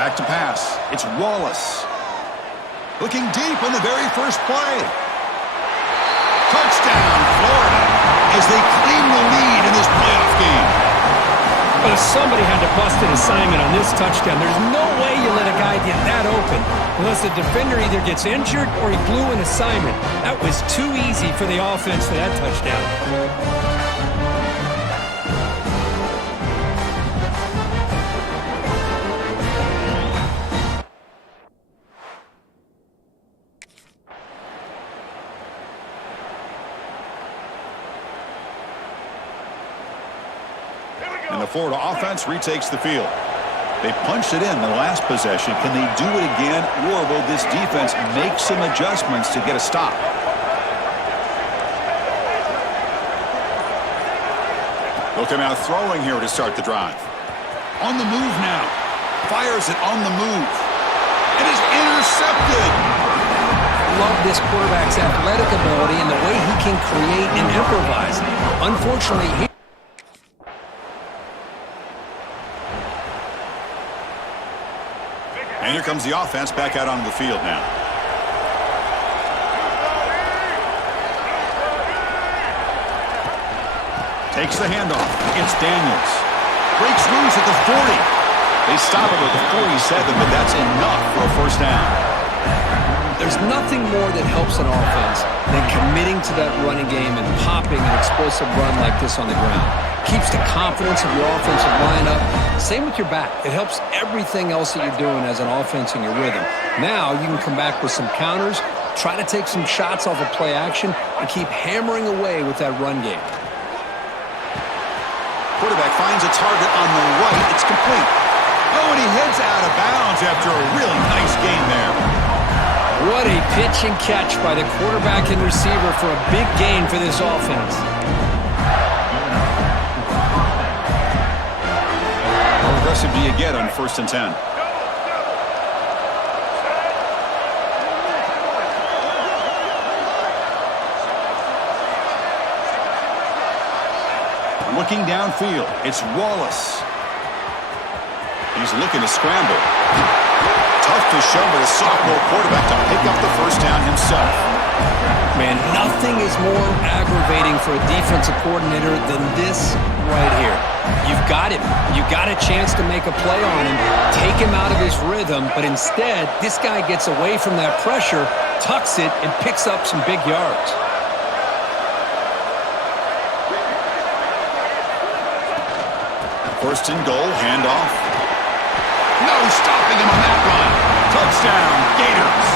Back to pass. It's Wallace. Looking deep on the very first play. Touchdown, Florida, as they claim the lead in this playoff game. But if somebody had to bust an assignment on this touchdown, there's no way you let a guy get that open unless the defender either gets injured or he blew an assignment. That was too easy for the offense for that touchdown. And the Florida offense retakes the field. They punched it in the last possession. Can they do it again, or will this defense make some adjustments to get a stop? They'll come out throwing here to start the drive. On the move now. Fires it on the move. It is intercepted. Love this quarterback's athletic ability and the way he can create and improvise. Unfortunately, and here comes the offense back out onto the field now. Takes the handoff. It's Daniels. Breaks loose at the 40. They stop him at the 47, but that's enough for a first down. there's nothing more that helps an offense than committing to that running game and popping an explosive run like this on the ground. Keeps the confidence of your offensive line up. Same with your back. It helps everything else that you're doing as an offense in your rhythm. Now you can come back with some counters, try to take some shots off of play action, and keep hammering away with that run game. Quarterback finds a target on the right. It's complete. Oh, and he heads out of bounds after a really nice game there. What a pitch and catch by the quarterback and receiver for a big gain for this offense. How aggressive do you get on 1st and 10? Looking downfield, it's Wallace. He's looking to scramble. Tough to show by the sophomore quarterback to pick up the first down himself. Man, nothing is more aggravating for a defensive coordinator than this right here. You've got him. You got a chance to make a play on him, take him out of his rhythm, but instead, this guy gets away from that pressure, tucks it, and picks up some big yards. First and goal, handoff. No stopping him on that run. Touchdown, Gators.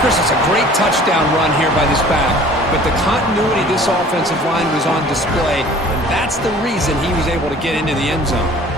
Chris, it's a great touchdown run here by this back, but the continuity of this offensive line was on display, and that's the reason he was able to get into the end zone.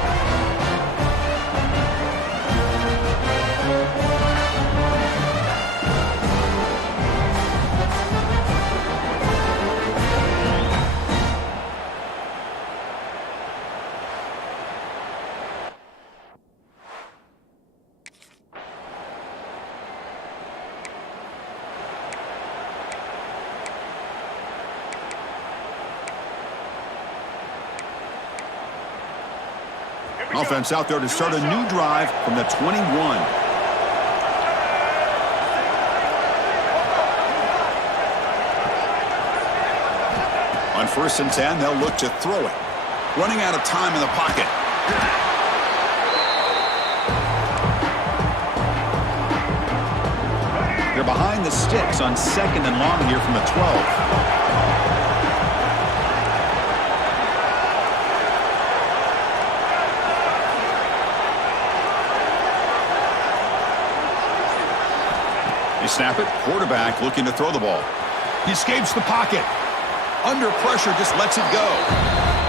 Offense out there to start a new drive from the 21. On 1st and 10, they'll look to throw it. Running out of time in the pocket. They're behind the sticks on 2nd and long here from the 12. Snap it. Quarterback looking to throw the ball. He escapes the pocket. Under pressure, just lets it go.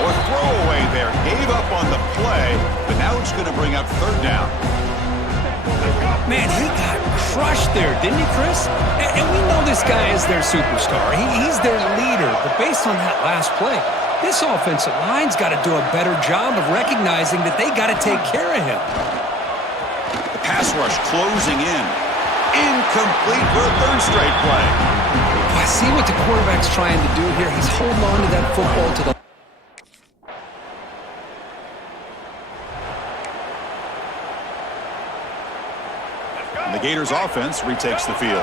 Or throwaway there. Gave up on the play, but now it's going to bring up 3rd down. Man, he got crushed there, didn't he, Chris? And we know this guy is their superstar. He's their leader. But based on that last play, this offensive line's got to do a better job of recognizing that they got to take care of him. The pass rush closing in. Incomplete for a 3rd straight play. I see what the quarterback's trying to do here. He's holding on to that football to the... And the Gators offense retakes the field.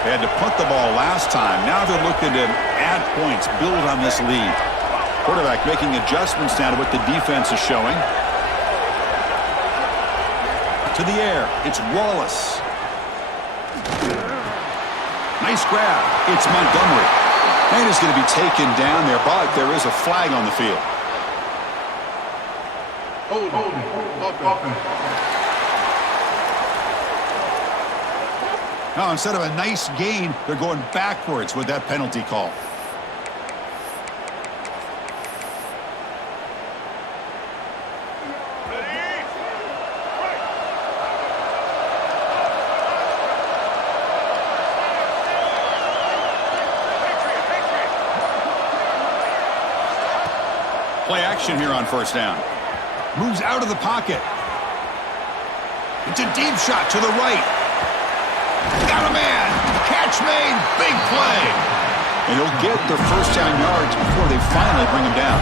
They had to punt the ball last time. Now they're looking to add points, build on this lead. Quarterback making adjustments now to what the defense is showing. To the air, it's Wallace. Nice grab. It's Montgomery. And he's going to be taken down there, but there is a flag on the field. Now, instead of a nice gain, they're going backwards with that penalty call. Play action here on first down. Moves out of the pocket. It's a deep shot to the right. Got a man. Catch made. Big play. And he'll get their first down yards before they finally bring him down.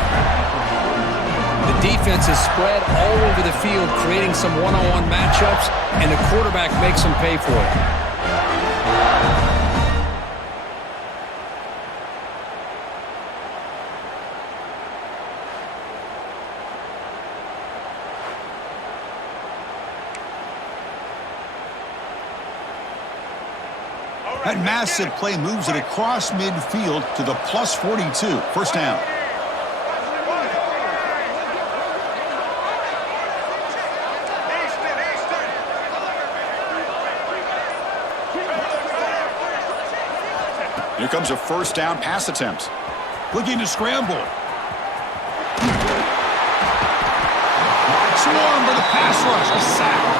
The defense is spread all over the field, creating some one-on-one matchups, and the quarterback makes them pay for it. That massive play moves it across midfield to the plus 42. First down. Here comes a first down pass attempt. Looking to scramble. Swarm for the pass rush. A sack.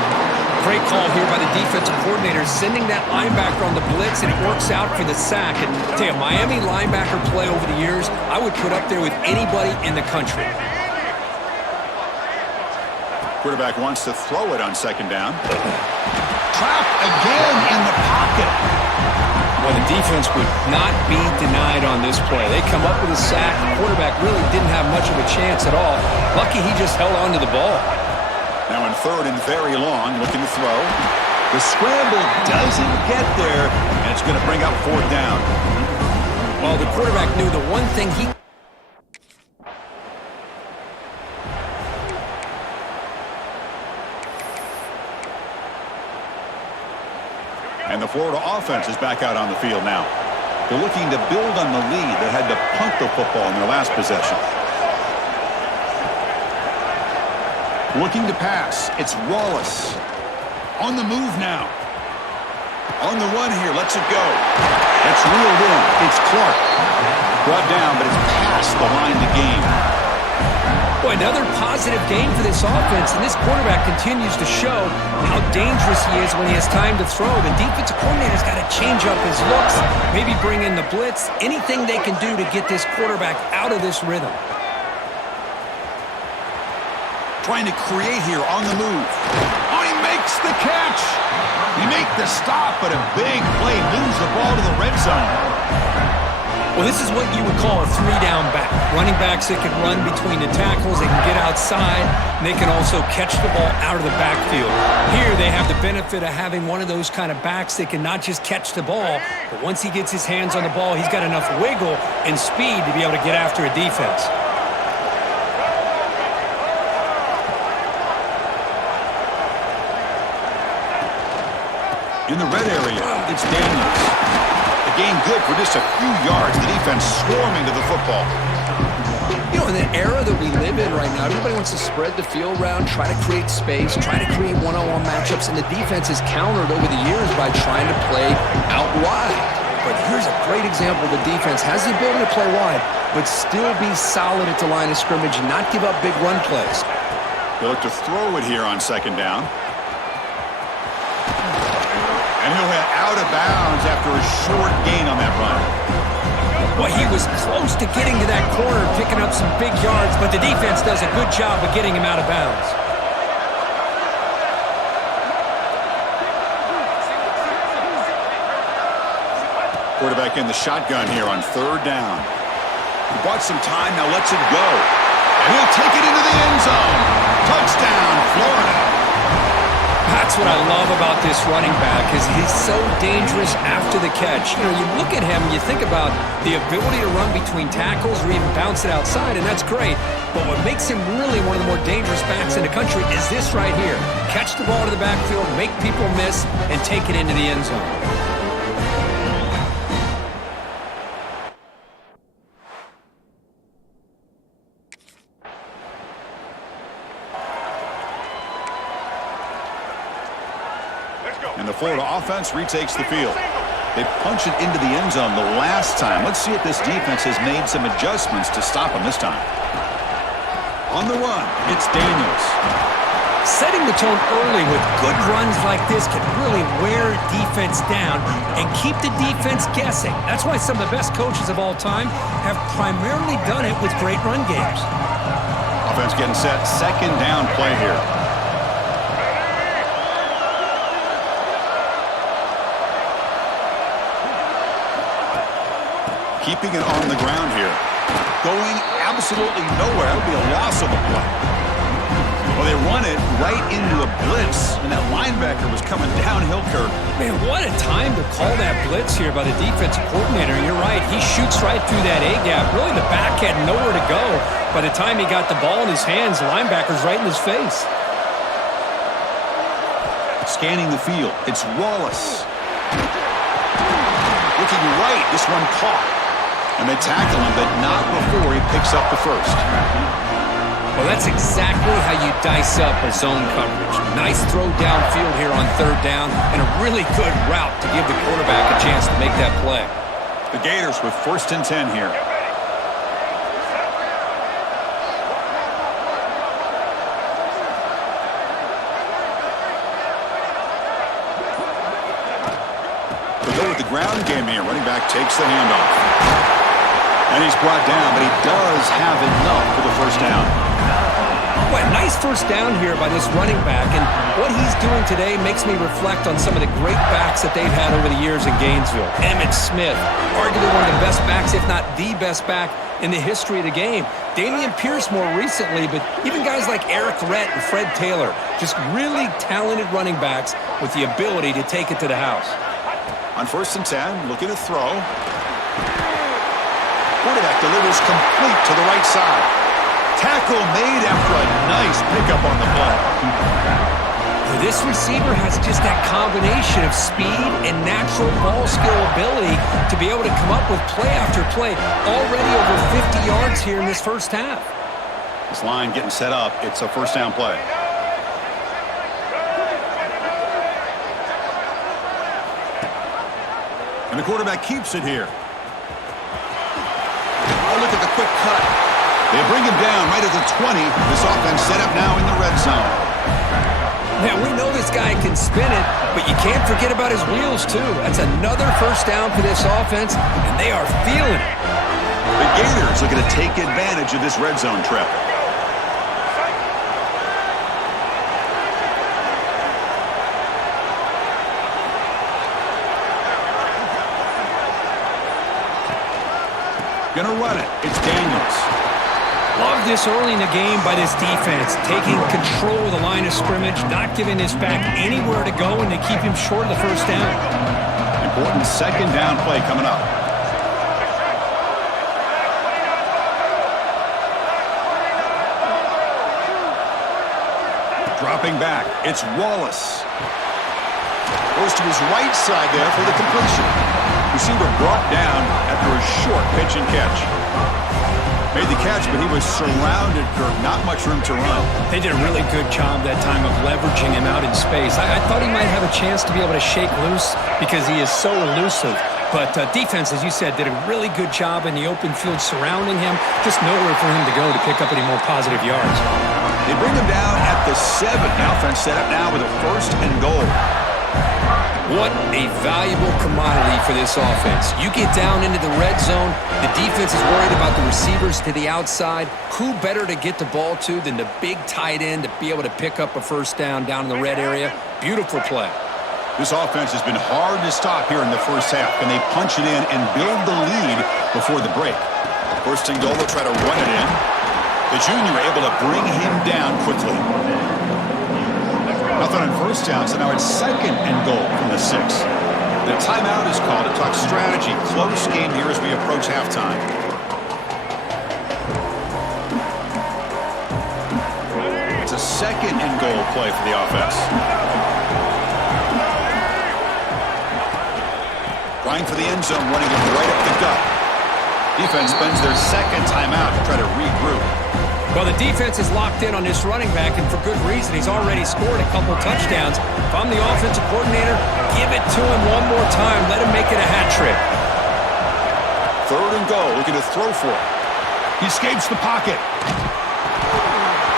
Great call here by the defensive coordinator, sending that linebacker on the blitz, and it works out for the sack. And I tell you, Miami linebacker play over the years, I would put up there with anybody in the country. Quarterback wants to throw it on second down. Trapped again in the pocket. Well, the defense would not be denied on this play. They come up with a sack. The quarterback really didn't have much of a chance at all. Lucky he just held on to the ball. Now in third and very long, looking to throw. The scramble doesn't get there, and it's going to bring up fourth down. Well, the quarterback knew the one thing he... And the Florida offense is back out on the field now. They're looking to build on the lead. They had to punt the football in their last possession. Looking to pass. It's Wallace. On the move now. On the run here. Lets it go. That's reeled in. It's Clark. Brought down, but it's past the line to gain. Boy, another positive game for this offense, and this quarterback continues to show how dangerous he is when he has time to throw. The defensive coordinator's got to change up his looks, maybe bring in the blitz, anything they can do to get this quarterback out of this rhythm. Trying to create here on the move. Oh, he makes the catch. He makes the stop, but a big play moves the ball to the red zone. Well, this is what you would call a three-down back. Running backs that can run between the tackles, they can get outside, and they can also catch the ball out of the backfield. Here, they have the benefit of having one of those kind of backs that can not just catch the ball, but once he gets his hands on the ball, he's got enough wiggle and speed to be able to get after a defense. In the red area, it's Daniels. The gain good for just a few yards. The defense swarming to the football. You know, in the era that we live in right now, everybody wants to spread the field around, try to create space, try to create one-on-one matchups, and the defense is countered over the years by trying to play out wide. But here's a great example. The defense has the ability to play wide, but still be solid at the line of scrimmage and not give up big run plays. They look to throw it here on second down. And he'll head out of bounds after a short gain on that run. Well, he was close to getting to that corner, picking up some big yards, but the defense does a good job of getting him out of bounds. Quarterback in the shotgun here on third down. He bought some time, now lets it go. And he'll take it into the end zone. Touchdown, Florida. That's what I love about this running back is he's so dangerous after the catch. You know, you look at him, you think about the ability to run between tackles or even bounce it outside, and that's great. But what makes him really one of the more dangerous backs in the country is this right here. Catch the ball to the backfield, make people miss, and take it into the end zone. And the Florida offense retakes the field. They punch it into the end zone the last time. Let's see if this defense has made some adjustments to stop them this time. On the run, it's Daniels. Setting the tone early with good runs like this can really wear a defense down and keep the defense guessing. That's why some of the best coaches of all time have primarily done it with great run games. Offense getting set. Second down play here. Keeping it on the ground here. Going absolutely nowhere. That would be a loss of the play. Well, they run it right into a blitz, and that linebacker was coming downhill curve. Man, what a time to call that blitz here by the defensive coordinator. You're right. He shoots right through that A-gap. Really, the back had nowhere to go. By the time he got the ball in his hands, the linebacker's right in his face. Scanning the field. It's Wallace. Looking right. This one caught. And they tackle him, but not before he picks up the first. Well, that's exactly how you dice up a zone coverage. Nice throw downfield here on third down, and a really good route to give the quarterback a chance to make that play. The Gators with 1st and 10 here. They'll go with the ground game here. Running back takes the handoff. And he's brought down, but he does have enough for the first down. Well, nice first down here by this running back, and what he's doing today makes me reflect on some of the great backs that they've had over the years in Gainesville. Emmitt Smith, arguably one of the best backs, if not the best back in the history of the game. Damian Pierce more recently, but even guys like Eric Rhett and Fred Taylor, just really talented running backs with the ability to take it to the house. On 1st and 10, looking to throw. Quarterback delivers complete to the right side. Tackle made after a nice pickup on the play. This receiver has just that combination of speed and natural ball skill ability to be able to come up with play after play. Already over 50 yards here in this first half. This line getting set up. It's a first down play. And the quarterback keeps it here. Look at the quick cut. They bring him down right at the 20. This offense set up now in the red zone. Man, we know this guy can spin it, but you can't forget about his wheels, too. That's another first down for this offense, and they are feeling it. The Gators are going to take advantage of this red zone trap. Gonna run it. It's Daniels. Love this early in the game by this defense, taking control of the line of scrimmage, not giving this back anywhere to go, and to keep him short of the first down. Important second down play coming up. Dropping back. It's Wallace. Goes to his right side there for the completion. Receiver brought down after a short pitch and catch. Made the catch, but he was surrounded, Kirk. Not much room to run. They did a really good job that time of leveraging him out in space. I thought he might have a chance to be able to shake loose because he is so elusive. But defense, as you said, did a really good job in the open field surrounding him. Just nowhere for him to go to pick up any more positive yards. They bring him down at the 7. The offense set up now with a 1st and goal. What a valuable commodity for this offense. You get down into the red zone, the defense is worried about the receivers to the outside. Who better to get the ball to than the big tight end to be able to pick up a first down in the red area? Beautiful play. This offense has been hard to stop here in the first half. Can they punch it in and build the lead before the break? 1st and goal, they'll try to run it in. The junior able to bring him down quickly. Nothing on first down, so now it's 2nd and goal from the 6. The timeout is called to talk strategy. Close game here as we approach halftime. It's a 2nd and goal play for the offense. Trying for the end zone, running it right up the gut. Defense spends their 2nd timeout to try to regroup. Well, the defense is locked in on this running back, and for good reason. He's already scored a couple touchdowns. If I'm the offensive coordinator, give it to him one more time. Let him make it a hat trick. 3rd and goal, looking to throw for it. He escapes the pocket.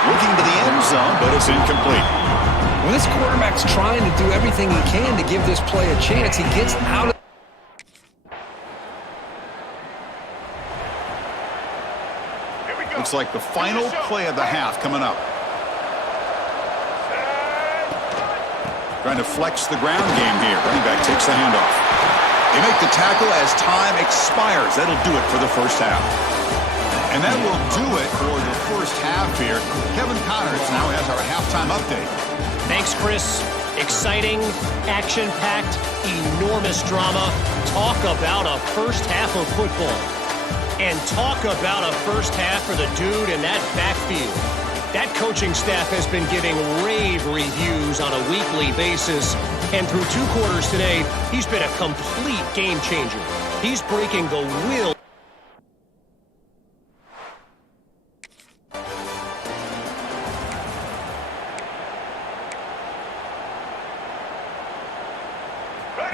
Looking to the end zone, but it's incomplete. Well, this quarterback's trying to do everything he can to give this play a chance. He gets out of Looks like the final play of the half coming up. Trying to flex the ground game here. Running back takes the handoff. They make the tackle as time expires. That'll do it for the first half. And that will do it for the first half here. Kevin Connors now has our halftime update. Thanks, Chris. Exciting, action-packed, enormous drama. Talk about a first half of football. And talk about a first half for the dude in that backfield. That coaching staff has been giving rave reviews on a weekly basis. And through 2 quarters today, he's been a complete game changer. He's breaking the will.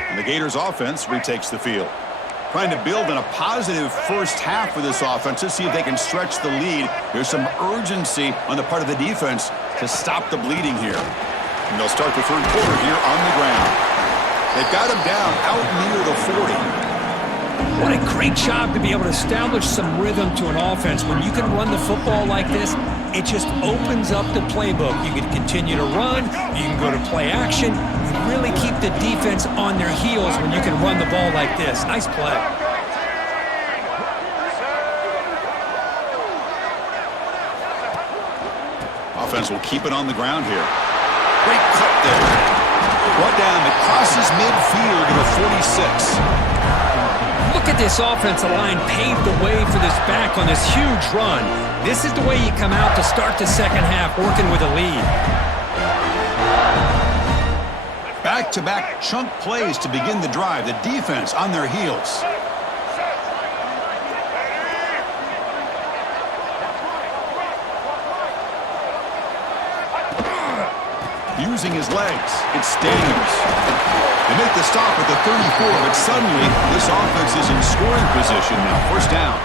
And the Gators offense retakes the field. Trying to build in a positive first half for this offense to see if they can stretch the lead. There's some urgency on the part of the defense to stop the bleeding here. And they'll start the 3rd quarter here on the ground. They've got him down out near the 40. What a great job to be able to establish some rhythm to an offense. When you can run the football like this, it just opens up the playbook. You can continue to run. You can go to play action. You really keep the defense on their heels when you can run the ball like this. Nice play. Offense will keep it on the ground here. Great cut there. Brought down. It crosses midfield to the 46. Look at this offensive line paved the way for this back on this huge run. This is the way you come out to start the second half, working with a lead. Back-to-back chunk plays to begin the drive. The defense on their heels. Using his legs, it's Daniels. They make the stop at the 34, but suddenly this offense is in scoring position now. First down.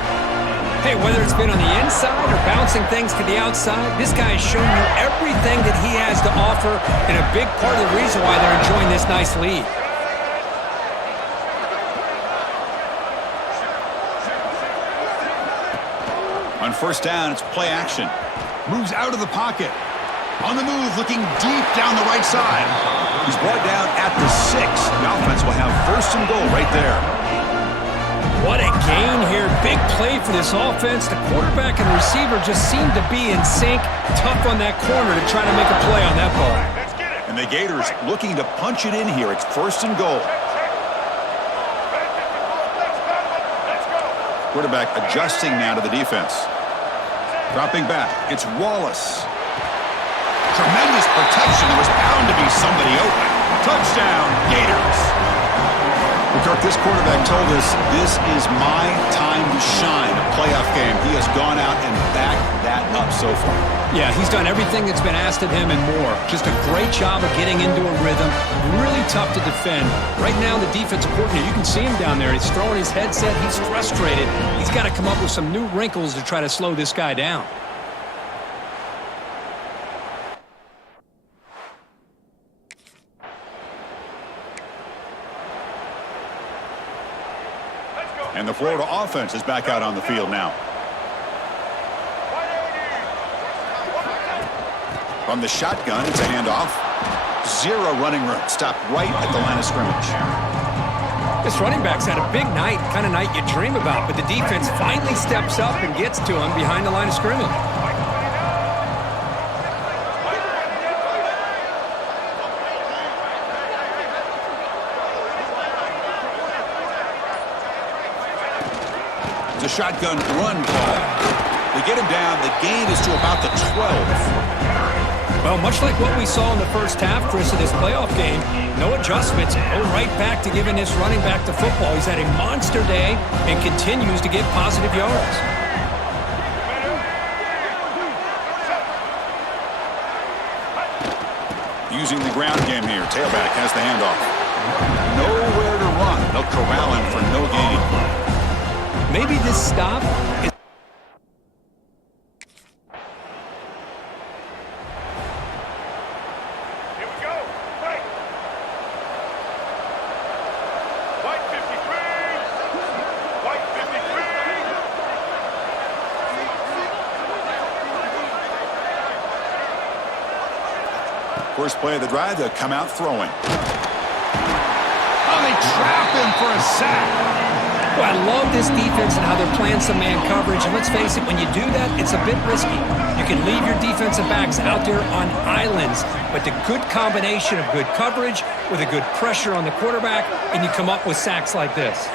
Hey, whether it's been on the inside or bouncing things to the outside, this guy has shown you everything that he has to offer, and a big part of the reason why they're enjoying this nice lead. On first down, it's play action. Moves out of the pocket. On the move, looking deep down the right side. He's brought down at the 6. The offense will have 1st and goal right there. What a gain here. Big play for this offense. The quarterback and receiver just seem to be in sync. Tough on that corner to try to make a play on that ball. And the Gators looking to punch it in here. It's 1st and goal. Quarterback adjusting now to the defense. Dropping back. It's Wallace. Tremendous protection. There was bound to be somebody open. Touchdown, Gators. Kirk, this quarterback told us this is my time to shine, a playoff game. He has gone out and backed that up so far. Yeah, he's done everything that's been asked of him and more. Just a great job of getting into a rhythm. Really tough to defend. Right now, the defensive coordinator, you can see him down there. He's throwing his headset. He's frustrated. He's got to come up with some new wrinkles to try to slow this guy down. And the Florida offense is back out on the field now. From the shotgun, it's a handoff. 0 running room. Stopped right at the line of scrimmage. This running back's had a big night, kind of night you dream about, but the defense finally steps up and gets to him behind the line of scrimmage. It's a shotgun run call. They get him down. The gain is to about the 12. Well, much like what we saw in the first half, Chris, of this playoff game, no adjustments. Go right back to giving this running back to football. He's had a monster day and continues to get positive yards. Using the ground game here. Tailback has the handoff. Nowhere to run. They'll corral him for no gain. Maybe this stop is... Here we go. Right. White 53. White 53. First play of the drive, they'll come out throwing. Oh, they trap him for a sack. Well, I love this defense and how they're playing some man coverage. And let's face it, when you do that, it's a bit risky. You can leave your defensive backs out there on islands, but the good combination of good coverage with a good pressure on the quarterback, and you come up with sacks like this.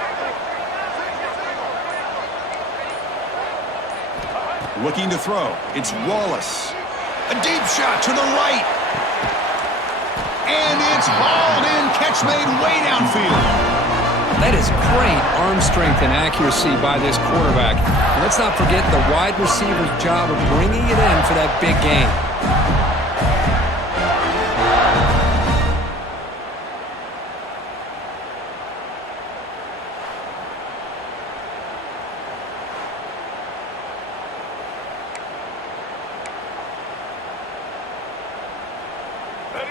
Looking to throw. It's Wallace. A deep shot to the right. And it's hauled in. Catch made way downfield. That is great arm strength and accuracy by this quarterback. And let's not forget the wide receiver's job of bringing it in for that big gain.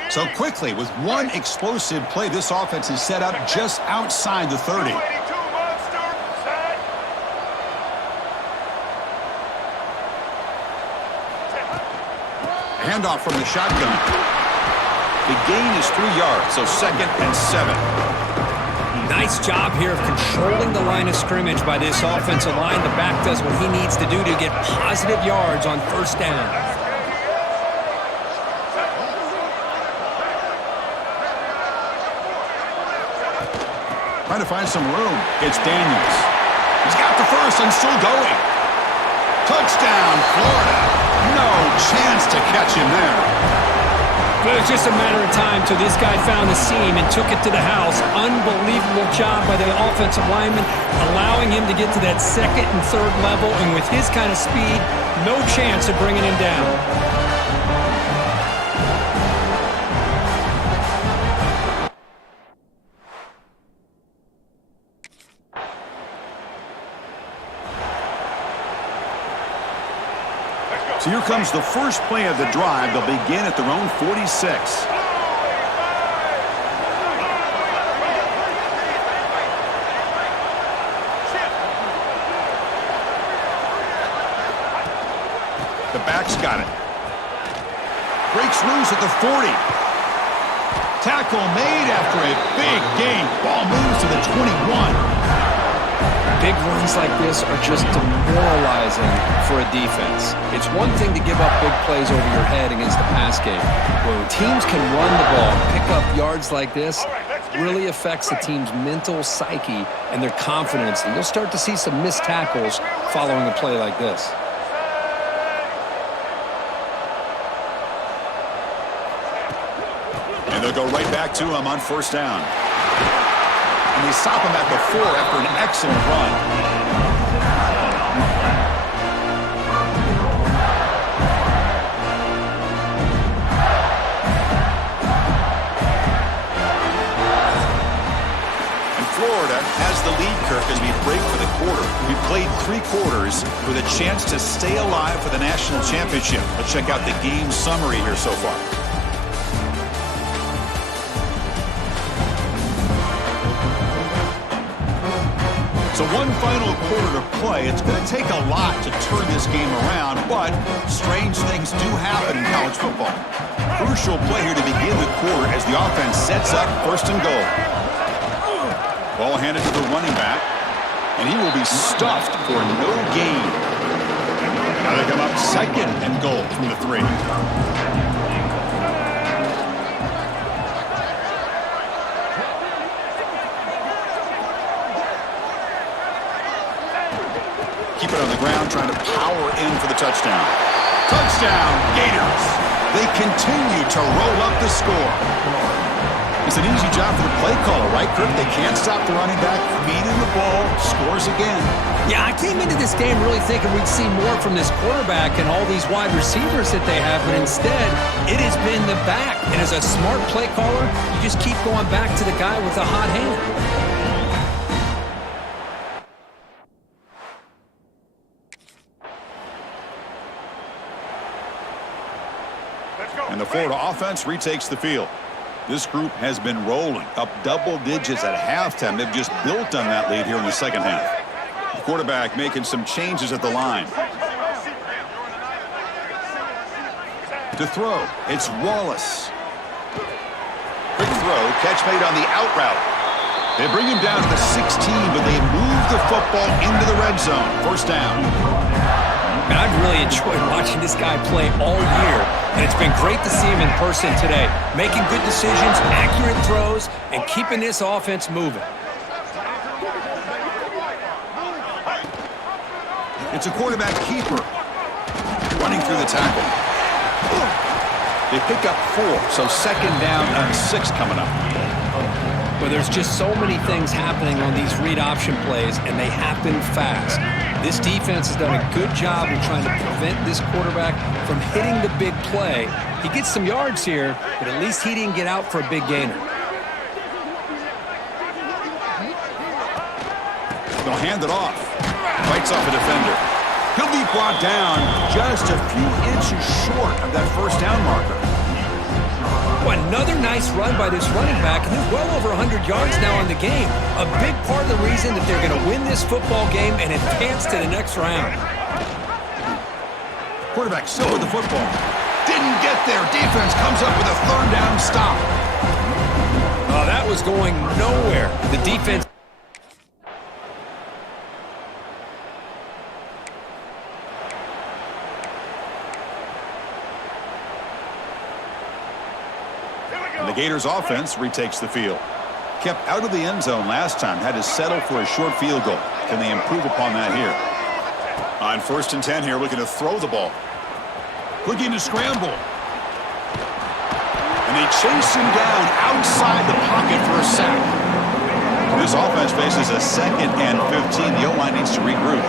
So quickly, with one explosive play, this offense is set up just outside the 30. Handoff from the shotgun. The gain is 3 yards, so 2nd and 7. Nice job here of controlling the line of scrimmage by this offensive line. The back does what he needs to do to get positive yards on first down. Trying to find some room. It's Daniels. He's got the first and still going. Touchdown, Florida. No chance to catch him there. But it's just a matter of time till this guy found the seam and took it to the house. Unbelievable job by the offensive lineman, allowing him to get to that 2nd and 3rd level. And with his kind of speed, no chance of bringing him down. So here comes the first play of the drive. They'll begin at their own 46. The back's got it. Breaks loose at the 40. Tackle made after a big gain. Ball moves to the 21. Big runs like this are just demoralizing for a defense. It's one thing to give up big plays over your head against the pass game. When teams can run the ball, pick up yards like this, really affects the team's mental psyche and their confidence. And you'll start to see some missed tackles following a play like this. And they'll go right back to him on first down. And they stop him at the 4 after an excellent run. And Florida has the lead, Kirk, as we break for the quarter. We played 3 quarters with a chance to stay alive for the national championship. Let's check out the game summary here so far. So one final quarter to play. It's going to take a lot to turn this game around, but strange things do happen in college football. Crucial play here to begin the quarter as the offense sets up 1st and goal. Ball handed to the running back, and he will be stuffed for no gain. Now they come up 2nd and goal from the 3. keep it on the ground, trying to power in for the touchdown. Touchdown, Gators! They continue to roll up the score. It's an easy job for the play caller, right, Kirk? They can't stop the running back, feeding the ball, scores again. Yeah, I came into this game really thinking we'd see more from this quarterback and all these wide receivers that they have, but instead, it has been the back. And as a smart play caller, you just keep going back to the guy with the hot hand. And the Florida offense retakes the field. This group has been rolling up double digits at halftime. They've just built on that lead here in the second half. The quarterback making some changes at the line. To throw, it's Wallace. Quick throw, catch made on the out route. They bring him down to the 16, but they move the football into the red zone. First down. And I've really enjoyed watching this guy play all year, and it's been great to see him in person today, making good decisions, accurate throws, and keeping this offense moving. It's a quarterback keeper running through the tackle. They pick up 4, so second down and 6 coming up. But there's just so many things happening on these read option plays, and they happen fast. This defense has done a good job of trying to prevent this quarterback from hitting the big play. He gets some yards here, but at least he didn't get out for a big gainer. They'll hand it off. Fights off a defender. He'll be brought down just a few inches short of that first down marker. Another nice run by this running back, and he's well over 100 yards now in the game. A big part of the reason that they're going to win this football game and advance to the next round. Quarterback still with the football. Didn't get there. Defense comes up with a third down stop. Oh, that was going nowhere. The defense. And the Gators offense retakes the field. Kept out of the end zone last time, had to settle for a short field goal. Can they improve upon that here? On 1st and 10 here, looking to throw the ball. Looking to scramble. And they chase him down outside the pocket for a sack. This offense faces a 2nd and 15. The O-line needs to regroup.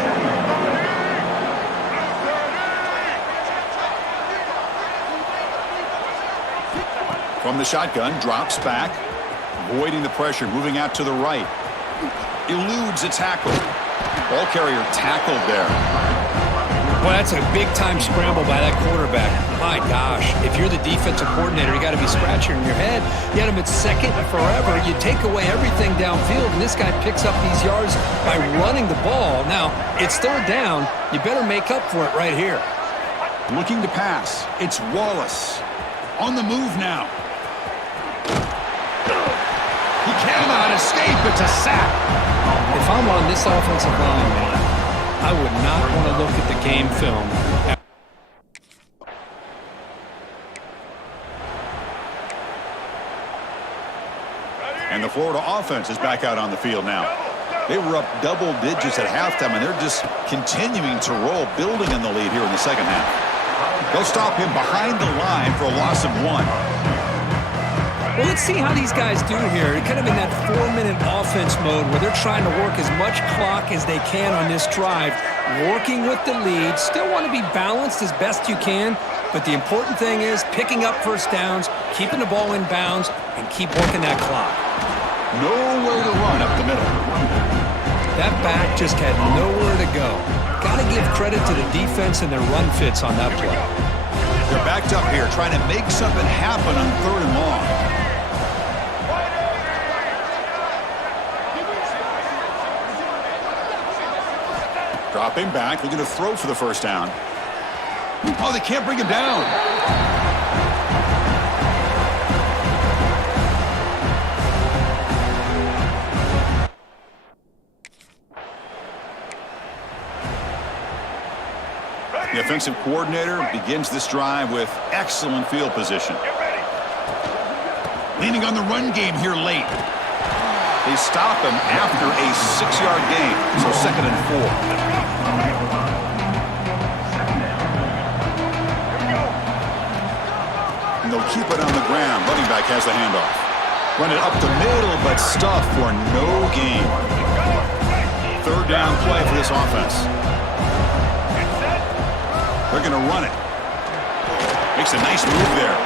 From the shotgun, drops back, avoiding the pressure, moving out to the right. Eludes a tackle. Ball carrier tackled there. Well, that's a big-time scramble by that quarterback. My gosh, if you're the defensive coordinator, you got to be scratching your head. You had him at 2nd and forever. You take away everything downfield, and this guy picks up these yards by running the ball. Now, it's 3rd down. You better make up for it right here. Looking to pass. It's Wallace. On the move now. He cannot escape. It's a sack. If I'm on this offensive line, man, I would not want to look at the game film. And the Florida offense is back out on the field now. They were up double digits at halftime, and they're just continuing to roll, building on the lead here in the second half. They'll stop him behind the line for a loss of 1. Well, let's see how these guys do here. They're kind of in that 4-minute offense mode where they're trying to work as much clock as they can on this drive, working with the lead. Still want to be balanced as best you can, but the important thing is picking up first downs, keeping the ball in bounds, and keep working that clock. Nowhere to run up the middle. That back just had nowhere to go. Got to give credit to the defense and their run fits on that play. They're backed up here, trying to make something happen on 3rd and long. Dropping back, looking to throw for the first down. Oh, they can't bring him down. The offensive coordinator begins this drive with excellent field position. Leaning on the run game here late. They stop him after a 6-yard gain, so 2nd and 4. keep it on the ground. Running back has the handoff. Run it up the middle, but stuffed for no gain. Third down play for this offense. They're going to run it. Makes a nice move there.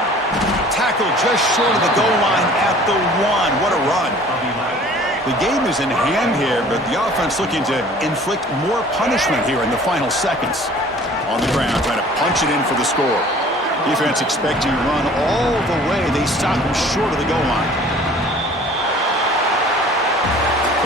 Tackle just short of the goal line at the 1. What a run. The game is in hand here, but the offense looking to inflict more punishment here in the final seconds. On the ground, trying to punch it in for the score. Defense expecting to run all the way. They stop him short of the goal line.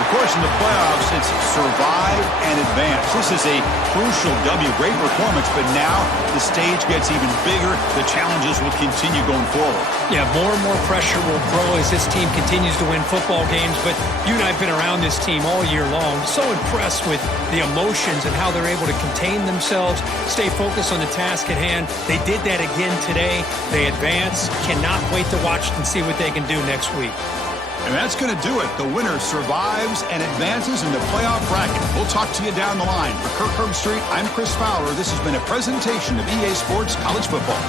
Of course, in the playoffs, it's survive and advance. This is a crucial W. Great performance, but now the stage gets even bigger. The challenges will continue going forward. Yeah, more and more pressure will grow as this team continues to win football games, but you and I have been around this team all year long. So impressed with the emotions and how they're able to contain themselves, stay focused on the task at hand. They did that again today. They advance. Cannot wait to watch and see what they can do next week. And that's going to do it. The winner survives and advances in the playoff bracket. We'll talk to you down the line. For Kirk Herbstreit, I'm Chris Fowler. This has been a presentation of EA Sports College Football.